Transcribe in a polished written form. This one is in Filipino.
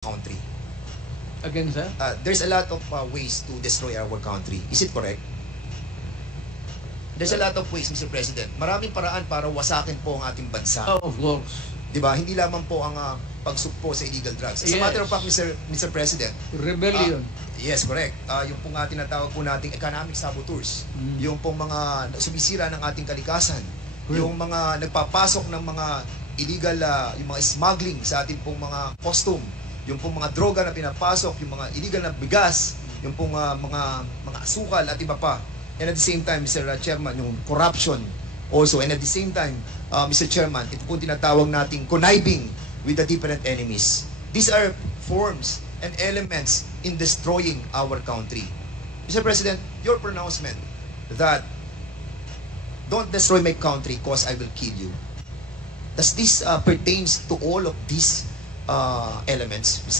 country. Again, sir? There's a lot of ways to destroy our country. Is it correct? There's a lot of ways, Mr. President. Maraming paraan para wasakin po ang ating bansa. Oh, of course. Diba? Hindi lamang po ang pagsugpo sa illegal drugs. As a matter of fact, Mr. President. Rebellion. Yes, correct. Yung pong tinatawag po nating economic saboteurs. Yung pong mga sumisira ng ating kalikasan. Yung mga nagpapasok ng mga illegal, yung mga smuggling sa ating pong mga costume. Yung pong mga droga na pinapasok, yung mga illegal na bigas, yung pong mga asukal at iba pa. And at the same time, Mr. Chairman, yung corruption also. And at the same time, Mr. Chairman, ito po tinatawag nating conniving with the different enemies. These are forms and elements in destroying our country. Mr. President, your pronouncement that don't destroy my country because I will kill you. Does this pertains to all of these elements, Mr.